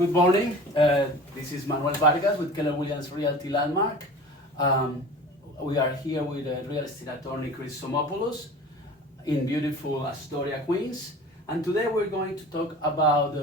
Good morning. This is Manuel Vargas with Keller Williams Realty Landmark. We are here with real estate attorney Chris Psomopoulos in beautiful Astoria, Queens. And today we're going to talk about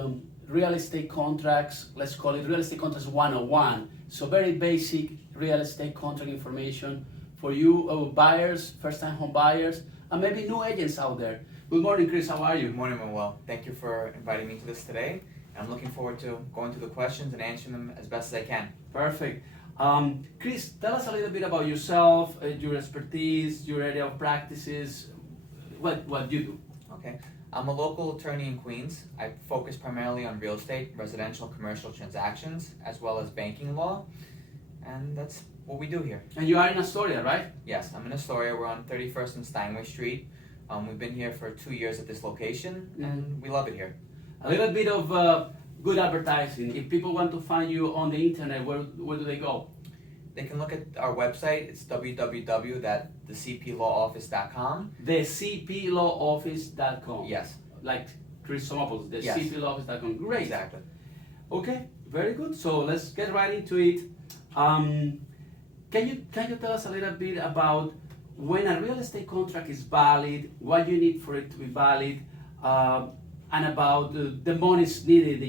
real estate contracts. Let's call it real estate contracts 101. So very basic real estate contract information for you buyers, first-time home buyers, and maybe new agents out there. Good morning, Chris. How are you? Good morning, Manuel. Thank you for inviting me to this today. I'm looking forward to going through the questions and answering them as best as I can. Perfect. Chris, tell us a little bit about yourself, your expertise, your area of practices, what you do. Okay. I'm a local attorney in Queens. I focus primarily on real estate, residential, commercial transactions, as well as banking law. And that's what we do here. And you are in Astoria, right? Yes, I'm in Astoria. We're on 31st and Steinway Street. We've been here for 2 years at this location, and we love it here. A little bit of good advertising. If people want to find you on the internet, where do they go? They can look at our website. It's www.thecplawoffice.com. Thecplawoffice.com. Yes. Like Chris Psomopoulos, Yes. thecplawoffice.com. Great. Exactly. Okay, very good. So let's get right into it. Can you tell us a little bit about when a real estate contract is valid, what you need for it to be valid, and about the monies needed,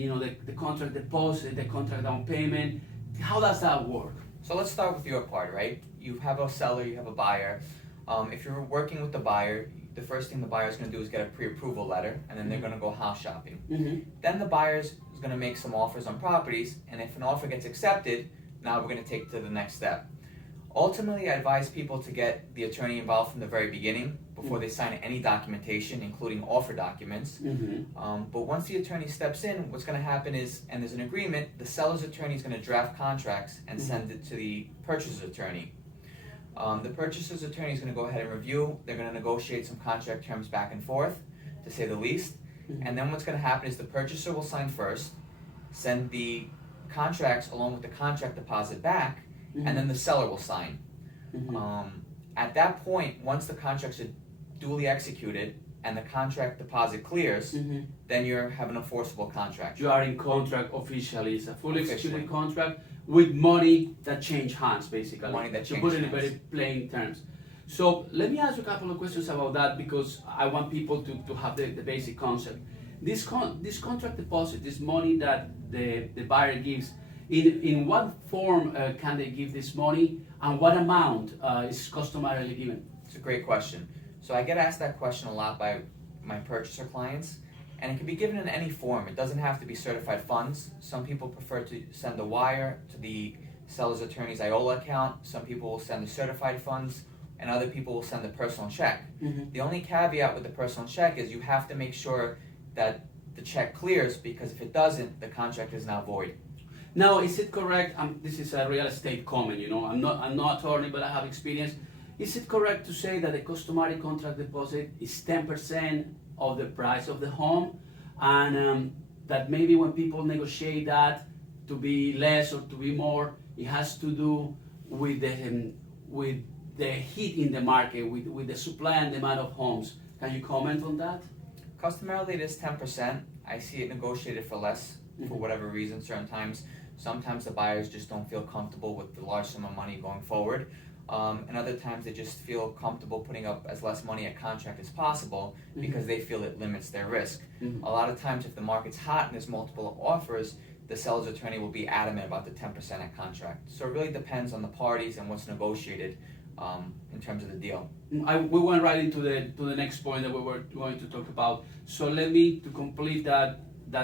the contract deposit, the contract down payment. How does that work? So let's start with your part, right? You have a seller, you have a buyer. If you're working with the buyer, the first thing the buyer is going to do is get a pre-approval letter, and then they're going to go house shopping. Mm-hmm. Then the buyer is going to make some offers on properties, and if an offer gets accepted, now we're going to take it to the next step. Ultimately, I advise people to get the attorney involved from the very beginning before they sign any documentation, including offer documents. Mm-hmm. But once the attorney steps in, what's going to happen is, and there's an agreement, the seller's attorney is going to draft contracts and send it to the purchaser's attorney. The purchaser's attorney is going to go ahead and review. They're going to negotiate some contract terms back and forth, to say the least. And then what's going to happen is the purchaser will sign first, send the contracts along with the contract deposit back, and then the seller will sign. At that point, once the contracts are duly executed and the contract deposit clears, then you have an enforceable contract. You are in contract officially. It's a fully executed Officially. contract with money that change hands, basically. Money that to change put it in hands. very plain terms. So let me ask you a couple of questions about that, because I want people to have the basic concept. This contract deposit, this money that the buyer gives, in what form can they give this money, and what amount is customarily given? It's a great question. So I get asked that question a lot by my purchaser clients, and it can be given in any form. It doesn't have to be certified funds. Some people prefer to send a wire to the seller's attorney's IOLA account. Some people will send the certified funds, and other people will send a personal check. The only caveat with the personal check is you have to make sure that the check clears, because if it doesn't, the contract is now void. Now, is it correct? This is a real estate comment. I'm not attorney, but I have experience. Is it correct to say that the customary contract deposit is 10% of the price of the home, and that maybe when people negotiate that to be less or to be more, it has to do with the heat in the market, with the supply and demand of homes? Can you comment on that? Customarily, it is 10%. I see it negotiated for less for whatever reason. Certain times, sometimes the buyers just don't feel comfortable with the large sum of money going forward. And other times they just feel comfortable putting up as less money at contract as possible because they feel it limits their risk. A lot of times if the market's hot and there's multiple offers, the seller's attorney will be adamant about the 10% at contract. So it really depends on the parties and what's negotiated in terms of the deal. We went right into the next point that we were going to talk about. So let me, to complete that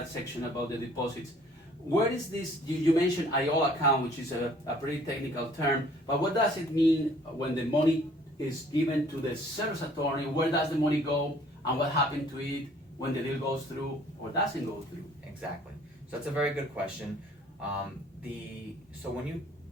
section about the deposits. Where is this? You mentioned IOLA account, which is a pretty technical term, but what does it mean when the money is given to the seller's attorney? Where does the money go, and what happened to it when the deal goes through or doesn't go through? Exactly. So that's a very good question.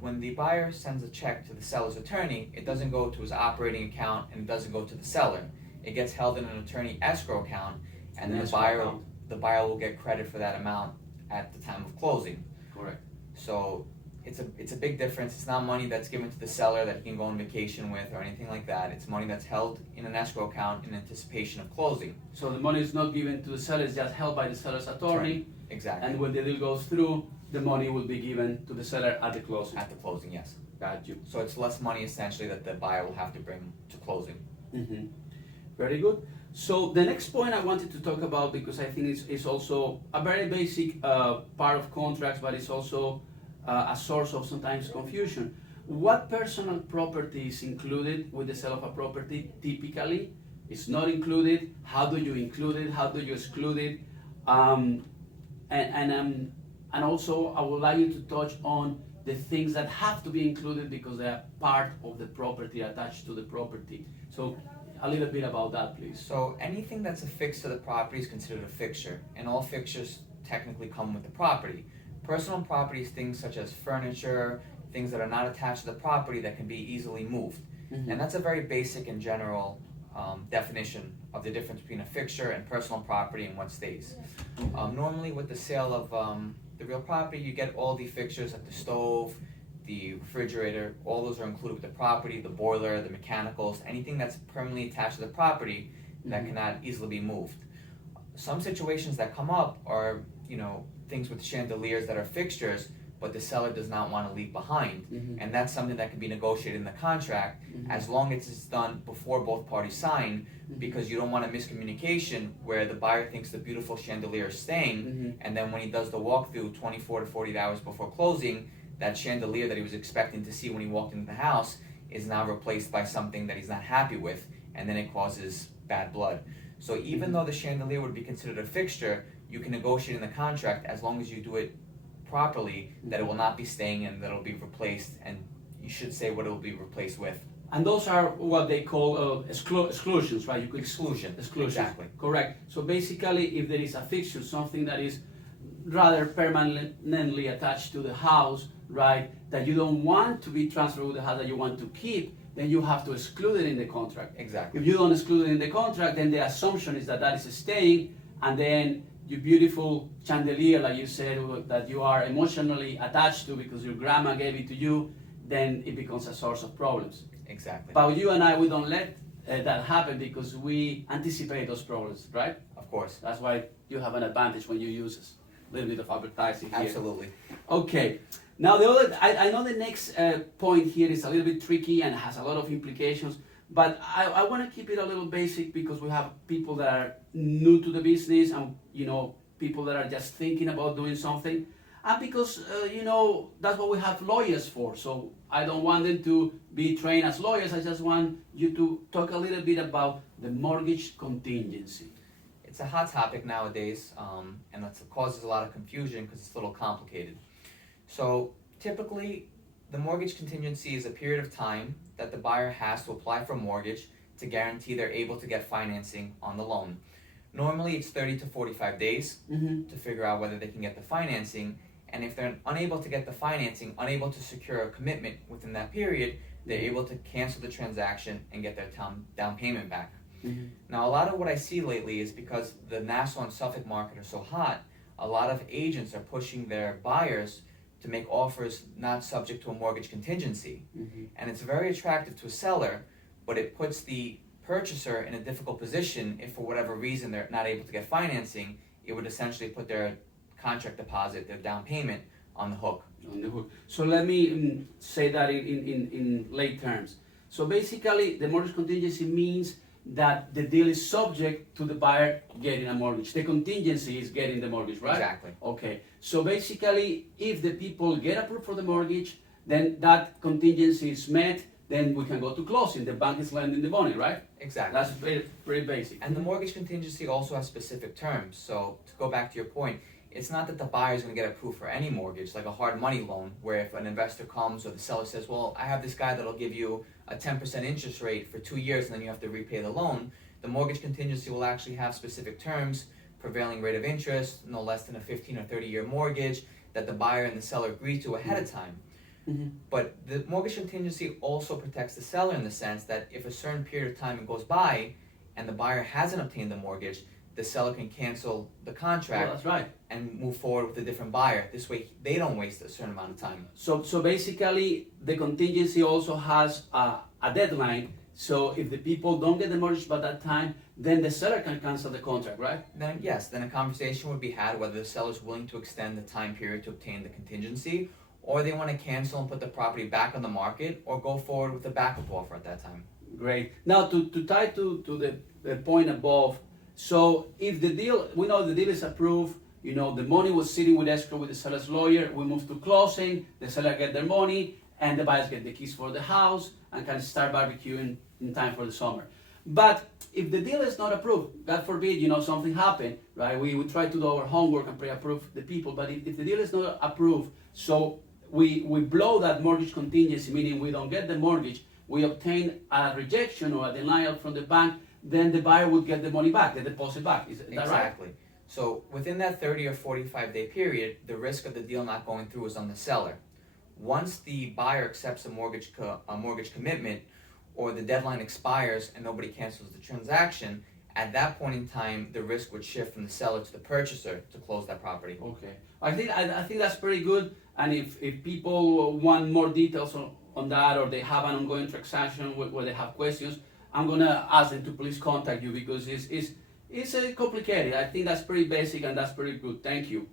When the buyer sends a check to the seller's attorney, it doesn't go to his operating account and it doesn't go to the seller. It gets held in an attorney escrow account, and then the buyer will get credit for that amount at the time of closing. Correct. So it's a big difference. It's not money that's given to the seller that he can go on vacation with or anything like that. It's money that's held in an escrow account in anticipation of closing. So the money is not given to the seller, it's just held by the seller's attorney. Exactly. And when the deal goes through, the money will be given to the seller at the closing. At the closing, yes. Got you. So it's less money essentially that the buyer will have to bring to closing. Mm-hmm. Very good. So the next point I wanted to talk about, because I think it's also a very basic part of contracts, but it's also a source of sometimes confusion. What personal property is included with the sale of a property typically? It's not included. How do you include it? How do you exclude it? And also I would like you to touch on the things that have to be included because they are part of the property, attached to the property. So a little bit about that, please. So anything that's affixed to the property is considered a fixture, and all fixtures technically come with the property. Personal property is things such as furniture, things that are not attached to the property that can be easily moved. Mm-hmm. And that's a very basic and general definition of the difference between a fixture and personal property and what stays. Normally with the sale of the real property, you get all the fixtures like the stove, the refrigerator, all those are included with the property, the boiler, the mechanicals, anything that's permanently attached to the property that cannot easily be moved. Some situations that come up are, things with chandeliers that are fixtures, but the seller does not want to leave behind. And that's something that can be negotiated in the contract as long as it's done before both parties sign, because you don't want a miscommunication where the buyer thinks the beautiful chandelier is staying, and then when he does the walkthrough 24 to 48 hours before closing, that chandelier that he was expecting to see when he walked into the house is now replaced by something that he's not happy with, and then it causes bad blood. So even though the chandelier would be considered a fixture, you can negotiate in the contract as long as you do it properly that it will not be staying and that it will be replaced, and you should say what it will be replaced with. And those are what they call exclusions, right? You could Exclusion. Exactly. Correct. So basically, if there is a fixture, something that is rather permanently attached to the house, right, that you don't want to be transferred with the house that you want to keep, then you have to exclude it in the contract. Exactly. If you don't exclude it in the contract, then the assumption is that that is staying, and then your beautiful chandelier, like you said, that you are emotionally attached to because your grandma gave it to you, then it becomes a source of problems. Exactly. But you and I, we don't let that happen because we anticipate those problems, right? Of course. That's why you have an advantage when you use a little bit of advertising here. Absolutely. Okay. Now I know the next point here is a little bit tricky and has a lot of implications, but I want to keep it a little basic because we have people that are new to the business and people that are just thinking about doing something, and because that's what we have lawyers for. So I don't want them to be trained as lawyers. I just want you to talk a little bit about the mortgage contingency. It's a hot topic nowadays, and it causes a lot of confusion because it's a little complicated. So typically, the mortgage contingency is a period of time that the buyer has to apply for a mortgage to guarantee they're able to get financing on the loan. Normally, it's 30 to 45 days to figure out whether they can get the financing, and if they're unable to get the financing, unable to secure a commitment within that period, they're able to cancel the transaction and get their down payment back. Now, a lot of what I see lately is because the Nassau and Suffolk market are so hot, a lot of agents are pushing their buyers to make offers not subject to a mortgage contingency. And it's very attractive to a seller, but it puts the purchaser in a difficult position if for whatever reason they're not able to get financing. It would essentially put their contract deposit, their down payment, on the hook. So let me say that in lay terms. So basically, the mortgage contingency means that the deal is subject to the buyer getting a mortgage. The contingency is getting the mortgage, right? Exactly. Okay. So basically, if the people get approved for the mortgage, then that contingency is met, then we can go to closing. The bank is lending the money, right? Exactly. That's very basic. And the mortgage contingency also has specific terms. So to go back to your point, it's not that the buyer is going to get approved for any mortgage, like a hard money loan, where if an investor comes or the seller says, well, I have this guy that'll give you a 10% interest rate for 2 years and then you have to repay the loan, the mortgage contingency will actually have specific terms, prevailing rate of interest, no less than a 15 or 30-year mortgage that the buyer and the seller agree to ahead of time. But the mortgage contingency also protects the seller in the sense that if a certain period of time goes by and the buyer hasn't obtained the mortgage, the seller can cancel the Well, contract that's right. and move forward with a different buyer. This way, they don't waste a certain amount of time. So basically, the contingency also has a deadline. So if the people don't get the mortgage by that time, then the seller can cancel the contract, right? Then yes, then a conversation would be had whether the seller is willing to extend the time period to obtain the contingency, or they want to cancel and put the property back on the market, or go forward with a backup offer at that time. Great. Now to tie to the point above, so if the deal, we know the deal is approved, you know, the money was sitting with escrow with the seller's lawyer, we move to closing, the seller get their money, and the buyers get the keys for the house and can start barbecuing in time for the summer. But if the deal is not approved, God forbid, you know, something happened, right? We try to do our homework and pre-approve the people, but if the deal is not approved, so we blow that mortgage contingency, meaning we don't get the mortgage, we obtain a rejection or a denial from the bank, then the buyer would get the money back, the deposit back. Is that right? Exactly. So within that 30 or 45-day period, the risk of the deal not going through is on the seller. Once the buyer accepts a mortgage commitment, or the deadline expires and nobody cancels the transaction, at that point in time, the risk would shift from the seller to the purchaser to close that property. Okay, I think that's pretty good. And if people want more details on that, or they have an ongoing transaction where they have questions, I'm gonna ask them to please contact you, because it's complicated. I think that's pretty basic and that's pretty good. Thank you.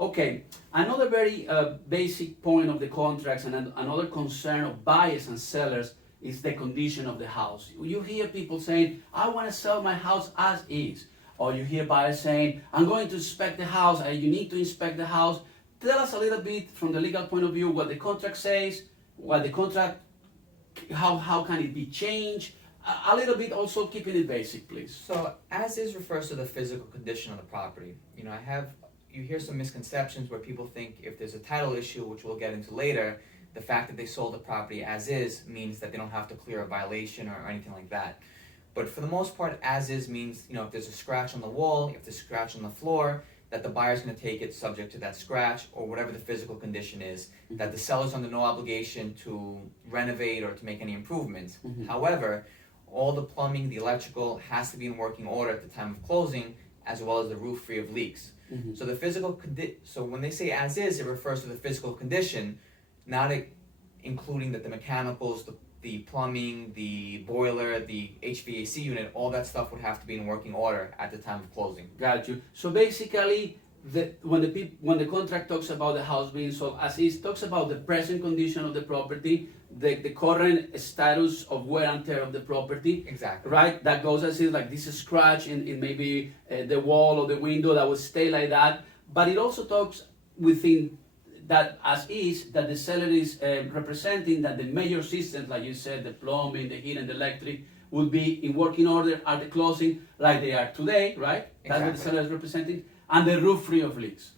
Okay, another very basic point of the contracts and another concern of buyers and sellers is the condition of the house. You hear people saying, I want to sell my house as is. Or you hear buyers saying, I'm going to inspect the house, you need to inspect the house. Tell us a little bit from the legal point of view what the contract says, what the contract, how can it be changed? A little bit also keeping it basic, please. So as is refers to the physical condition of the property. You know, you hear some misconceptions where people think if there's a title issue, which we'll get into later, the fact that they sold the property as is means that they don't have to clear a violation or anything like that. But for the most part, as is means, you know, if there's a scratch on the wall, if there's a scratch on the floor, that the buyer's going to take it subject to that scratch or whatever the physical condition is, that the seller's under no obligation to renovate or to make any improvements. However, all the plumbing, the electrical has to be in working order at the time of closing, as well as the roof free of leaks. So the physical so when they say as is, it refers to the physical condition, not including that the mechanicals, the plumbing, the boiler, the HVAC unit, all that stuff would have to be in working order at the time of closing. Got you. So basically, when the contract talks about the house being sold as is, talks about the present condition of the property, the current status of wear and tear of the property. Exactly. Right? That goes as is, like this scratch in maybe the wall or the window that would stay like that. But it also talks within that as is, that the seller is representing that the major systems, like you said, the plumbing, the heat and the electric, would be in working order at the closing like they are today, right? Exactly. That's what the seller is representing. And the roof free of leaks.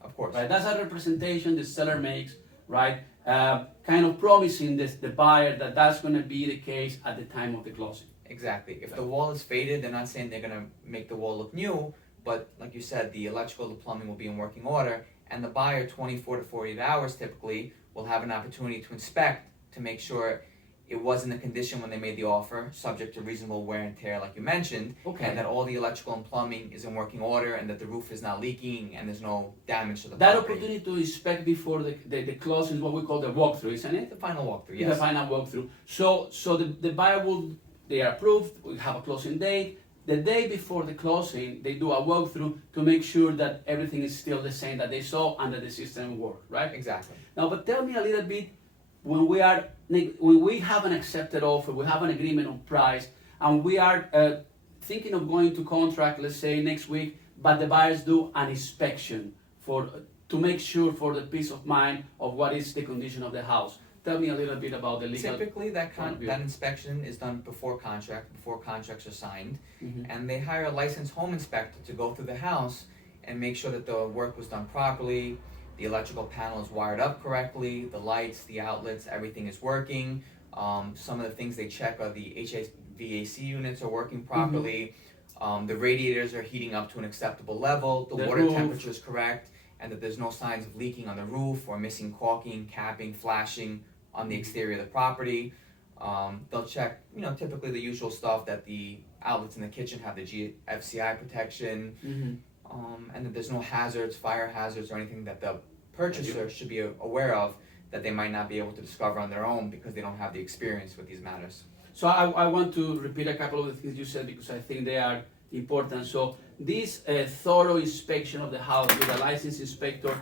Of course. Right? That's a representation the seller makes, right? Kind of promising the buyer that that's going to be the case at the time of the closing. Exactly. If the wall is faded, they're not saying they're going to make the wall look new, but like you said, the electrical, the plumbing will be in working order, and the buyer, 24 to 48 hours typically, will have an opportunity to inspect to make sure it was in the condition when they made the offer, subject to reasonable wear and tear, like you mentioned, and that all the electrical and plumbing is in working order, and that the roof is not leaking, and there's no damage to the property. That opportunity to inspect before the closing is what we call the walkthrough, isn't it? The final walkthrough, yes. The final walkthrough. So the buyer they are approved, we have a closing date. The day before the closing, they do a walkthrough to make sure that everything is still the same that they saw and that the system works, right? Exactly. Now, but tell me a little bit, when we have an accepted offer, we have an agreement on price, and we are thinking of going to contract, let's say next week, but the buyers do an inspection to make sure for the peace of mind of what is the condition of the house. Tell me a little bit about the legal. Typically, that inspection is done before contracts are signed, and they hire a licensed home inspector to go through the house and make sure that the work was done properly, the electrical panel is wired up correctly, the lights, the outlets, everything is working. Some of the things they check are the HVAC units are working properly, the radiators are heating up to an acceptable level, the water temperature is correct, and that there's no signs of leaking on the roof or missing caulking, capping, flashing on the exterior of the property. They'll check, typically the usual stuff, that the outlets in the kitchen have the GFCI protection, Mm-hmm. and that there's no hazards, fire hazards, or anything that the purchaser should be aware of that they might not be able to discover on their own because they don't have the experience with these matters. So I want to repeat a couple of the things you said because I think they are important. So this thorough inspection of the house with a licensed inspector,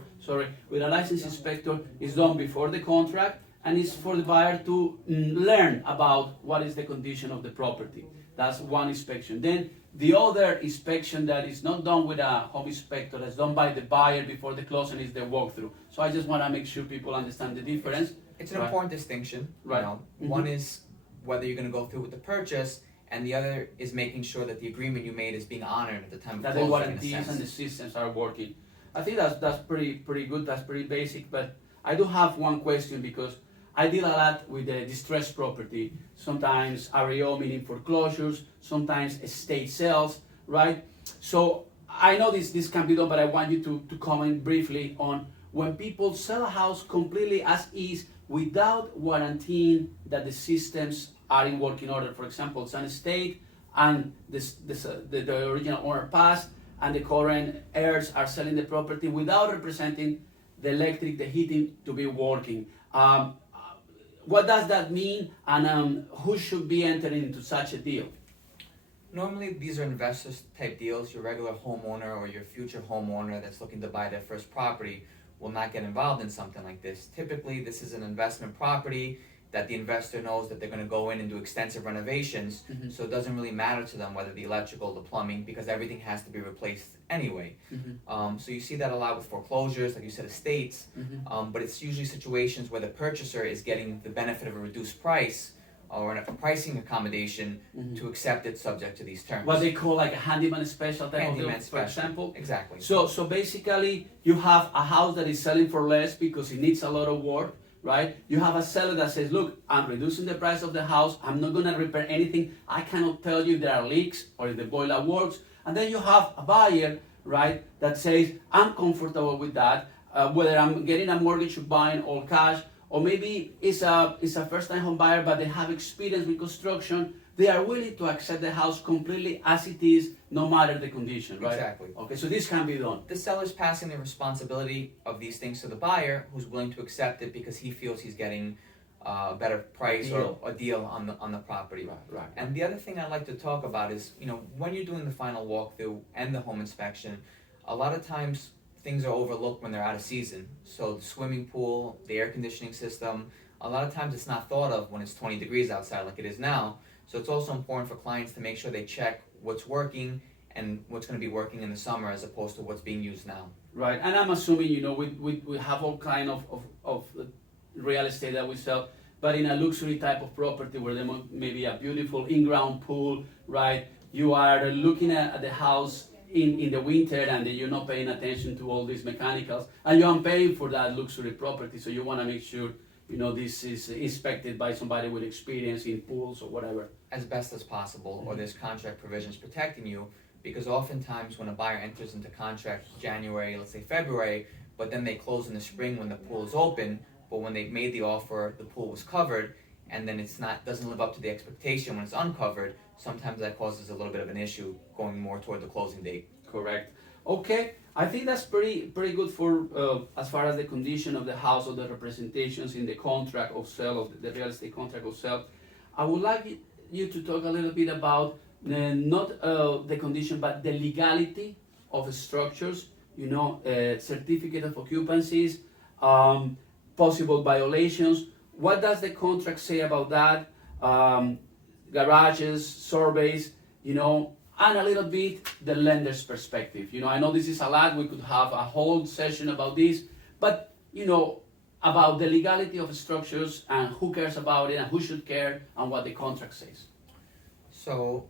is done before the contract, and it's for the buyer to learn about what is the condition of the property. That's one inspection. Then the other inspection that is not done with a home inspector, that's done by the buyer before the closing, is the walkthrough. So I just want to make sure people understand the difference. It's an important distinction. Right. You know, one is whether you're going to go through with the purchase, and the other is making sure that the agreement you made is being honored at the time of That closing. the warranties and the systems are working. I think that's pretty good. That's pretty basic. But I do have one question because I deal a lot with the distressed property. Sometimes REO, meaning foreclosures. Sometimes estate sales, right? So I know this can be done, but I want you to comment briefly on when people sell a house completely as is without guaranteeing that the systems are in working order. For example, it's an estate and the original owner passed and the current heirs are selling the property without representing the electric, the heating to be working. What does that mean, and who should be entering into such a deal? Normally, these are investors type deals. Your regular homeowner or your future homeowner that's looking to buy their first property will not get involved in something like this. Typically, this is an investment property that the investor knows that they're going to go in and do extensive renovations, so it doesn't really matter to them whether the electrical, the plumbing, because everything has to be replaced anyway. So you see that a lot with foreclosures, like you said, estates, but it's usually situations where the purchaser is getting the benefit of a reduced price or a pricing accommodation to accept it subject to these terms. What they call like a handyman special type Handyman of deal, for example. Exactly. So basically, you have a house that is selling for less because it needs a lot of work, right? You have a seller that says, look, I'm reducing the price of the house. I'm not going to repair anything. I cannot tell you if there are leaks or if the boiler works. And then you have a buyer, right, that says, I'm comfortable with that, whether I'm getting a mortgage or buying all cash, or maybe it's a first-time home buyer, but they have experience with construction. They are willing to accept the house completely as it is, no matter the condition, right? Exactly. Okay, so this can be done. The seller's passing the responsibility of these things to the buyer, who's willing to accept it because he feels he's getting a better price or a deal on the property. Right. And the other thing I'd like to talk about is, when you're doing the final walkthrough and the home inspection, a lot of times things are overlooked when they're out of season. So the swimming pool, the air conditioning system, a lot of times it's not thought of when it's 20 degrees outside like it is now. So it's also important for clients to make sure they check what's working and what's going to be working in the summer as opposed to what's being used now. Right, and I'm assuming, we have all kind of real estate that we sell, but in a luxury type of property where there may be a beautiful in-ground pool, right? You are looking at the house in the winter and then you're not paying attention to all these mechanicals, and you're paying for that luxury property, so you want to make sure this is inspected by somebody with experience in pools or whatever. As best as possible, or there's contract provisions protecting you, because oftentimes when a buyer enters into contract January, let's say February, but then they close in the spring when the pool is open, but when they made the offer, the pool was covered, and then doesn't live up to the expectation when it's uncovered, sometimes that causes a little bit of an issue going more toward the closing date. Correct. Okay, I think that's pretty good for as far as the condition of the house or the representations in the contract of sale, of the real estate contract of sale. I would like you to talk a little bit about not the condition, but the legality of structures, certificate of occupancies, possible violations. What does the contract say about that? Garages, surveys, and a little bit the lender's perspective. I know this is a lot, we could have a whole session about this, but about the legality of structures and who cares about it and who should care and what the contract says. So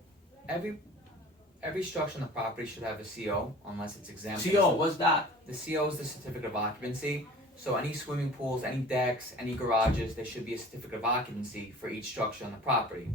every structure on the property should have a CO unless it's exempt. CO, what's that? The CO is the certificate of occupancy. So any swimming pools, any decks, any garages, there should be a certificate of occupancy for each structure on the property.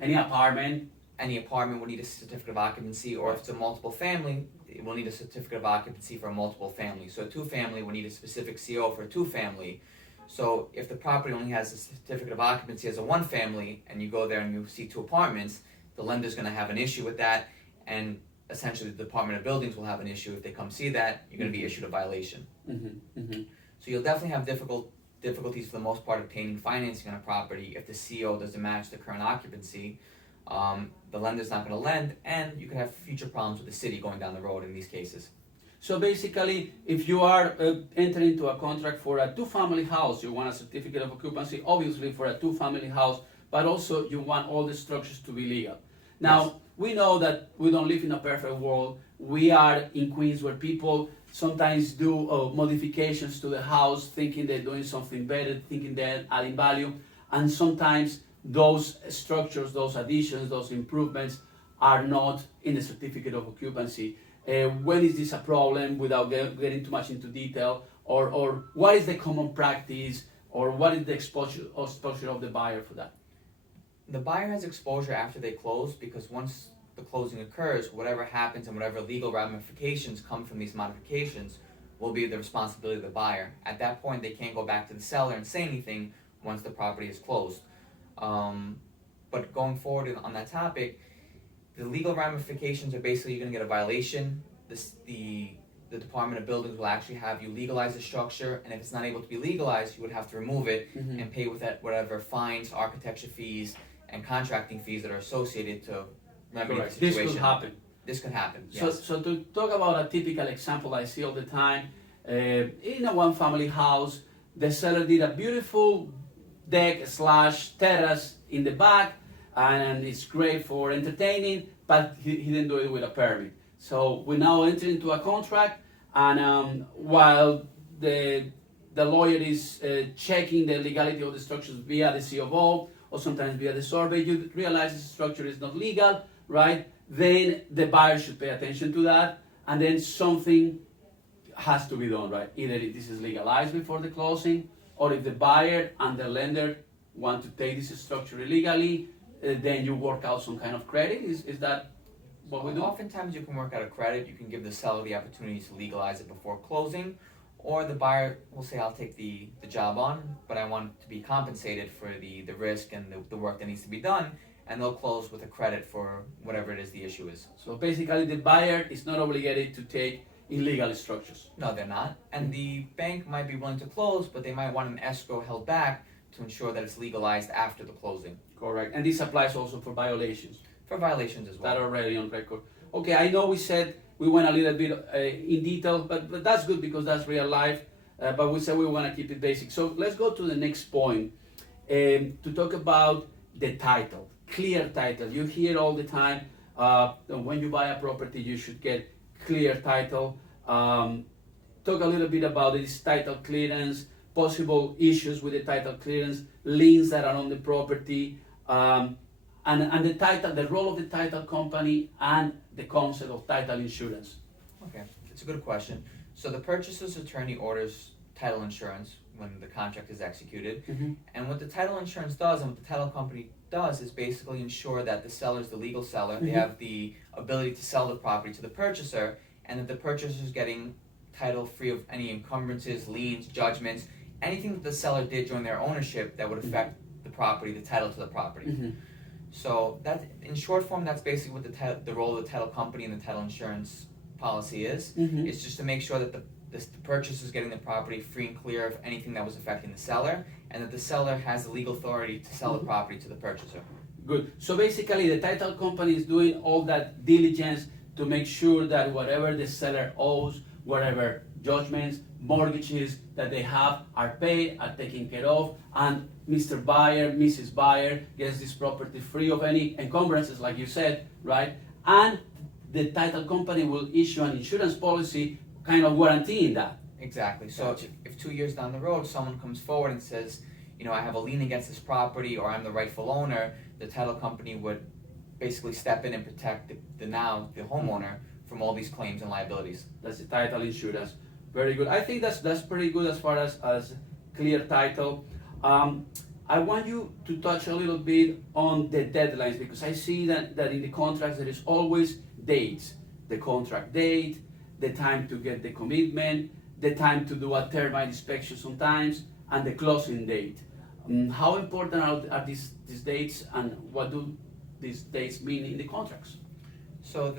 Any apartment? Any apartment will need a certificate of occupancy, or if it's a multiple family, it will need a certificate of occupancy for a multiple family. So a two-family will need a specific CO for a two-family. So if the property only has a certificate of occupancy as a one-family, and you go there and you see two apartments, the lender's going to have an issue with that, and essentially the Department of Buildings will have an issue if they come see that. You're going to be issued a violation. So you'll definitely have difficulties for the most part obtaining financing on a property if the CO doesn't match the current occupancy. The lender's not going to lend, and you could have future problems with the city going down the road in these cases. So basically, if you are entering into a contract for a two-family house, you want a certificate of occupancy, obviously for a two-family house, but also you want all the structures to be legal. Now, Yes. we know that we don't live in a perfect world. We are in Queens where people sometimes do modifications to the house, thinking they're doing something better, thinking they're adding value, and sometimes those structures, those additions, those improvements are not in the certificate of occupancy. When is this a problem, without getting too much into detail, or what is the common practice, or what is the exposure of the buyer for that? The buyer has exposure after they close, because once the closing occurs, whatever happens and whatever legal ramifications come from these modifications will be the responsibility of the buyer. At that point, they can't go back to the seller and say anything once the property is closed. But going forward on that topic, the legal ramifications are basically you're going to get a violation. The Department of Buildings will actually have you legalize the structure, and if it's not able to be legalized, you would have to remove it and pay with that whatever fines, architecture fees, and contracting fees that are associated to remedy the situation. This could happen. This could happen, yes. So to talk about a typical example I see all the time, in a one-family house, the seller did a beautiful deck/terrace in the back, and it's great for entertaining, but he didn't do it with a permit. So we now enter into a contract, and while the lawyer is checking the legality of the structures via the COO, or sometimes via the survey, you realize the structure is not legal, right? Then the buyer should pay attention to that, and then something has to be done, right? Either this is legalized before the closing, or if the buyer and the lender want to take this structure illegally, then you work out some kind of credit. Is that what we do? Oftentimes you can work out a credit. You can give the seller the opportunity to legalize it before closing, or the buyer will say, I'll take the job on, but I want to be compensated for the risk and the work that needs to be done, and they'll close with a credit for whatever it is the issue is. So basically the buyer is not obligated to take illegal structures. No, they're not. And the bank might be willing to close, but they might want an escrow held back to ensure that it's legalized after the closing. Correct. And this applies also for violations. For violations as well. That are already on record. Okay, I know we said we went a little bit in detail, but that's good because that's real life. But we said we want to keep it basic. So let's go to the next point to talk about the title. Clear title. You hear all the time when you buy a property, you should get clear title. Talk a little bit about this title clearance, possible issues with the title clearance, liens that are on the property, and the title, the role of the title company, and the concept of title insurance. Okay, it's a good question. So the purchaser's attorney orders title insurance when the contract is executed, and what the title insurance does and what the title company does is basically ensure that the seller is the legal seller. They have the ability to sell the property to the purchaser, and that the purchaser is getting title free of any encumbrances, liens, judgments, anything that the seller did during their ownership that would affect the property, the title to the property. So that, in short form, that's basically what the role of the title company and the title insurance policy is. It's just to make sure that the purchaser is getting the property free and clear of anything that was affecting the seller, and that the seller has the legal authority to sell the property to the purchaser. Good. So basically the title company is doing all that diligence to make sure that whatever the seller owes, whatever judgments, mortgages that they have are paid, are taken care of, and Mr. Buyer, Mrs. Buyer gets this property free of any encumbrances, like you said, right? And the title company will issue an insurance policy kind of guaranteeing that. Exactly. So if 2 years down the road someone comes forward and says, I have a lien against this property, or I'm the rightful owner, the title company would basically step in and protect the homeowner from all these claims and liabilities. That's the title insurance. Very good. I think that's pretty good as far as clear title. I want you to touch a little bit on the deadlines, because I see that in the contracts there is always dates. The contract date, the time to get the commitment, the time to do a termite inspection sometimes, and the closing date. How important are these dates, and what do these dates mean in the contracts? So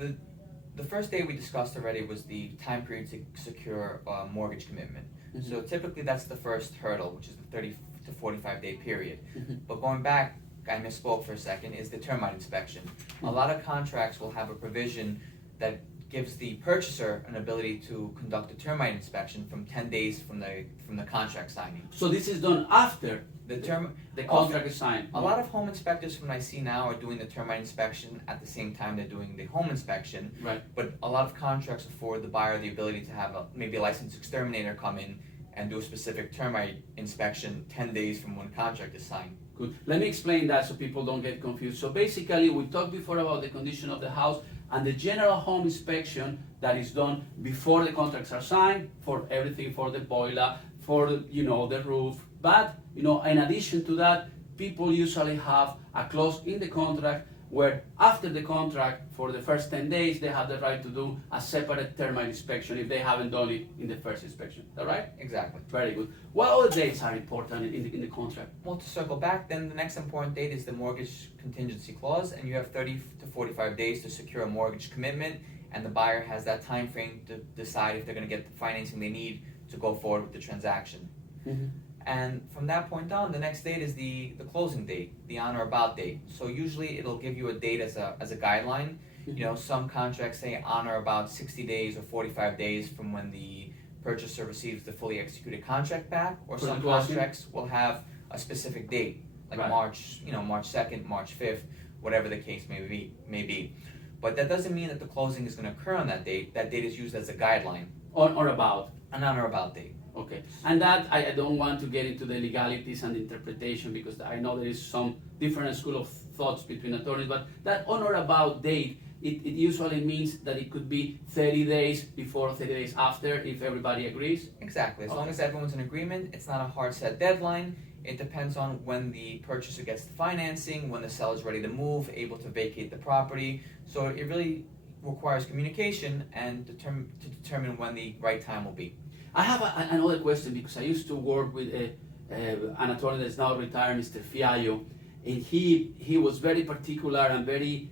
the first day we discussed already was the time period to secure a mortgage commitment. Mm-hmm. So typically that's the first hurdle, which is the 30 to 45 day period. Mm-hmm. But going back, I misspoke for a second, is the termite inspection. A lot of contracts will have a provision that gives the purchaser an ability to conduct a termite inspection from 10 days from the contract signing. So this is done after The contract is signed. A lot of home inspectors from what I see now are doing the termite inspection at the same time they're doing the home inspection. Right. But a lot of contracts afford the buyer the ability to have maybe a licensed exterminator come in and do a specific termite inspection 10 days from when contract is signed. Good. Let me explain that so people don't get confused. So basically, we talked before about the condition of the house and the general home inspection that is done before the contracts are signed for everything, for the boiler, for the roof. But in addition to that, people usually have a clause in the contract where after the contract, for the first 10 days, they have the right to do a separate termite inspection if they haven't done it in the first inspection. Is that right? Exactly. Very good. What other dates are important in the contract? Well, to circle back, then the next important date is the mortgage contingency clause, and you have 30 to 45 days to secure a mortgage commitment, and the buyer has that time frame to decide if they're going to get the financing they need to go forward with the transaction. Mm-hmm. And from that point on, the next date is the closing date, the on or about date. So usually it'll give you a date as a guideline. Some contracts say on or about 60 days or 45 days from when the purchaser receives the fully executed contract back, or some contracts will have a specific date, like Right. March 2nd, March 5th, whatever the case may be. But that doesn't mean that the closing is going to occur on that date. That date is used as a guideline. On or about. An on or about date. Okay, and that I don't want to get into the legalities and interpretation because I know there is some different school of thoughts between attorneys, but that on or about date, it usually means that it could be 30 days before, 30 days after, if everybody agrees. Exactly. As long Okay. as everyone's in agreement, it's not a hard set deadline. It depends on when the purchaser gets the financing, when the seller's ready to move, able to vacate the property. So it really requires communication and to determine when the right time will be. I have another question because I used to work with an attorney that's now retired, Mr. Fiallo, and he was very particular and very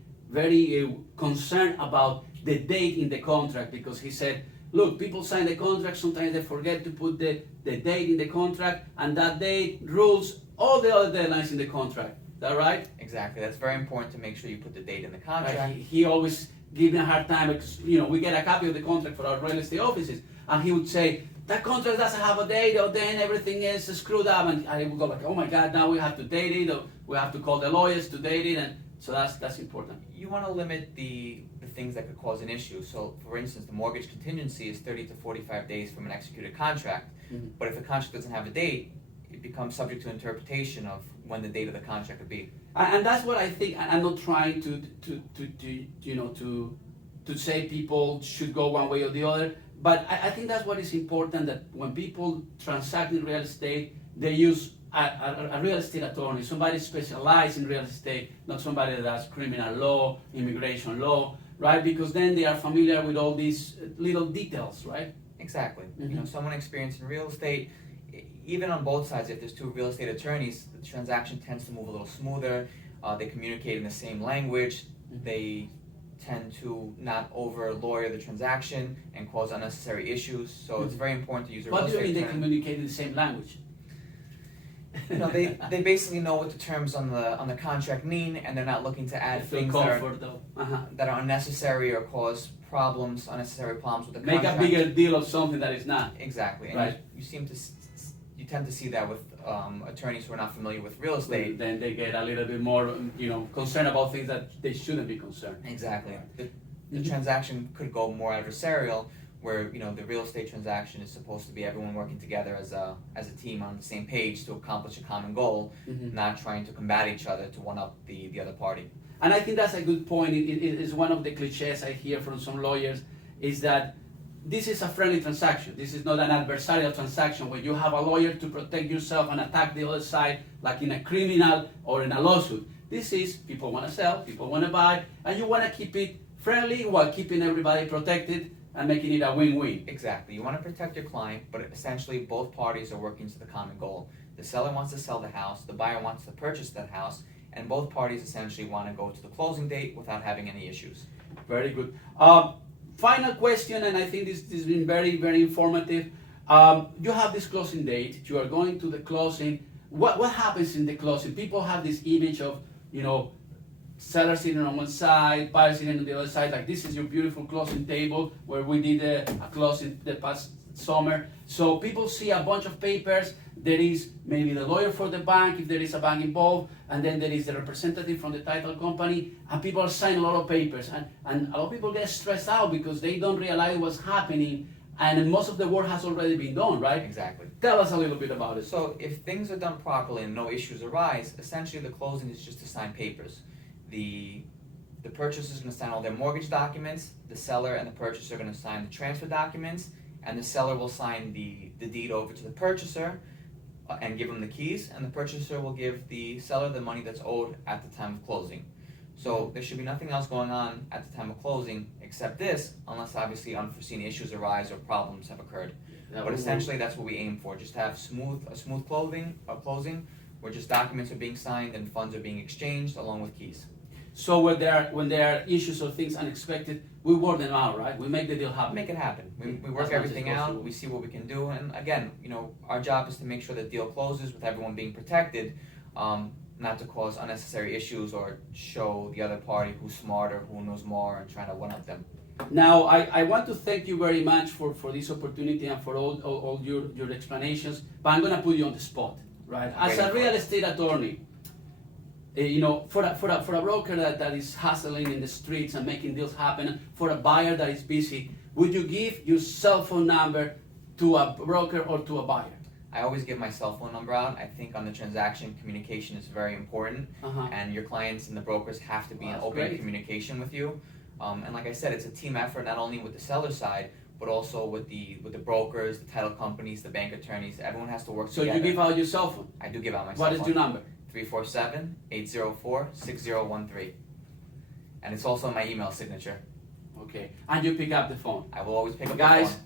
concerned about the date in the contract because he said, look, people sign the contract, sometimes they forget to put the date in the contract, and that date rules all the other deadlines in the contract. Is that right? Exactly. That's very important to make sure you put the date in the contract. Right. He always give me a hard time because we get a copy of the contract for our real estate offices, and he would say that contract doesn't have a date, or then everything is screwed up, and I would go like, oh my God, now we have to date it, or we have to call the lawyers to date it, and so that's important. You want to limit the things that could cause an issue. So, for instance, the mortgage contingency is 30 to 45 days from an executed contract. Mm-hmm. But if the contract doesn't have a date, it becomes subject to interpretation of when the date of the contract would be. And that's what I think. I'm not trying to say people should go one way or the other, but I think that's what is important, that when people transact in real estate, they use a real estate attorney, somebody specialized in real estate, not somebody that does criminal law, immigration law, right? Because then they are familiar with all these little details, right? Exactly. Mm-hmm. Someone experienced in real estate, even on both sides, if there's two real estate attorneys, the transaction tends to move a little smoother. They communicate in the same language. Mm-hmm. They tend to not over-lawyer the transaction and cause unnecessary issues. So it's very important to use a real What do you estate mean they attorney. communicate in the same language? They basically know what the terms on the contract mean, and they're not looking to add Feel things comfort though. that are unnecessary or cause unnecessary problems with the Make contract. a bigger deal of something that is not. Exactly, and Right. you tend to see that with attorneys who are not familiar with real estate. Then they get a little bit more, concerned about things that they shouldn't be concerned. Exactly. The Mhm. transaction could go more adversarial, where the real estate transaction is supposed to be everyone working together as a team on the same page to accomplish a common goal, Mhm. not trying to combat each other to one up the other party. And I think that's a good point. It is one of the cliches I hear from some lawyers, is that this is a friendly transaction. This is not an adversarial transaction where you have a lawyer to protect yourself and attack the other side like in a criminal or in a lawsuit. This is people want to sell, people want to buy, and you want to keep it friendly while keeping everybody protected and making it a win-win. Exactly. You want to protect your client, but essentially both parties are working to the common goal. The seller wants to sell the house, the buyer wants to purchase that house, and both parties essentially want to go to the closing date without having any issues. Very good. Final question, and I think this has been very, very informative. You have this closing date. You are going to the closing. What happens in the closing? People have this image of, seller sitting on one side, buyer sitting on the other side. Like, this is your beautiful closing table where we did a closing the past summer. So people see a bunch of papers. There is maybe the lawyer for the bank, if there is a bank involved, and then there is the representative from the title company, and people are signing a lot of papers. And a lot of people get stressed out because they don't realize what's happening, and most of the work has already been done, right? Exactly. Tell us a little bit about it. So if things are done properly and no issues arise, essentially the closing is just to sign papers. The purchaser is going to sign all their mortgage documents, the seller and the purchaser are going to sign the transfer documents, and the seller will sign the deed over to the purchaser and give him the keys, and the purchaser will give the seller the money that's owed at the time of closing. So there should be nothing else going on at the time of closing except this, unless obviously unforeseen issues arise or problems have occurred. But essentially that's what we aim for, just to have a smooth closing where just documents are being signed and funds are being exchanged along with keys. So when there are issues or things unexpected, we work them out, right? We make the deal happen. Make it happen. We work everything out, we see what we can do, and again, our job is to make sure the deal closes with everyone being protected, not to cause unnecessary issues or show the other party who's smarter, who knows more, and trying to one-up them. Now, I want to thank you very much for this opportunity and for all your explanations, but I'm going to put you on the spot, right? As a real estate attorney, for a broker that is hustling in the streets and making deals happen, for a buyer that is busy, would you give your cell phone number to a broker or to a buyer? I always give my cell phone number out. I think on the transaction, communication is very important, and your clients and the brokers have to be in open communication with you. And like I said, it's a team effort, not only with the seller side, but also with the brokers, the title companies, the bank attorneys. Everyone has to work together. So you give out your cell phone? I do give out my cell phone. What is your number? 347-804-6013. And it's also my email signature. Okay. And you pick up the phone? I will always pick up the phone. Guys,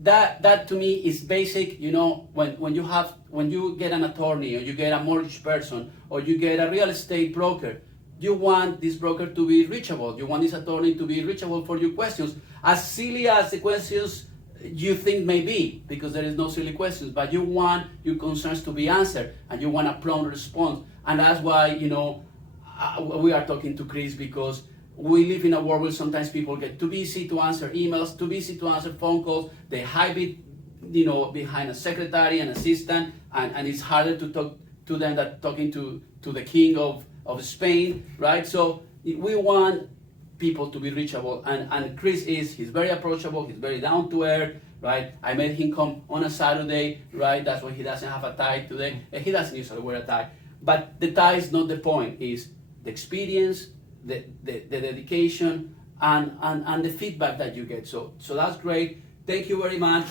that to me is basic. When you get an attorney or you get a mortgage person or you get a real estate broker, you want this broker to be reachable. You want this attorney to be reachable for your questions. As silly as the questions you think may be, because there is no silly questions, but you want your concerns to be answered and you want a prompt response. And that's why, we are talking to Chris, because we live in a world where sometimes people get too busy to answer emails, too busy to answer phone calls. They hide it, behind a secretary and assistant, and it's harder to talk to them than talking to the king of Spain, right? So we want people to be reachable, and Chris he's very approachable, he's very down to earth, right? I made him come on a Saturday, right? That's why he doesn't have a tie today. He doesn't usually wear a tie. But the tie is not the point, it's the experience, the dedication, and the feedback that you get. So that's great. Thank you very much.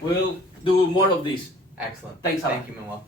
We'll do more of this. Excellent. Thanks a lot. Thank you, Manuel.